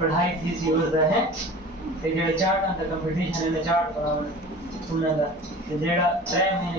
पढ़ाई थी सी है चार्ट कंपटीशन चार्ट बनाना जेड़ा 3 महीने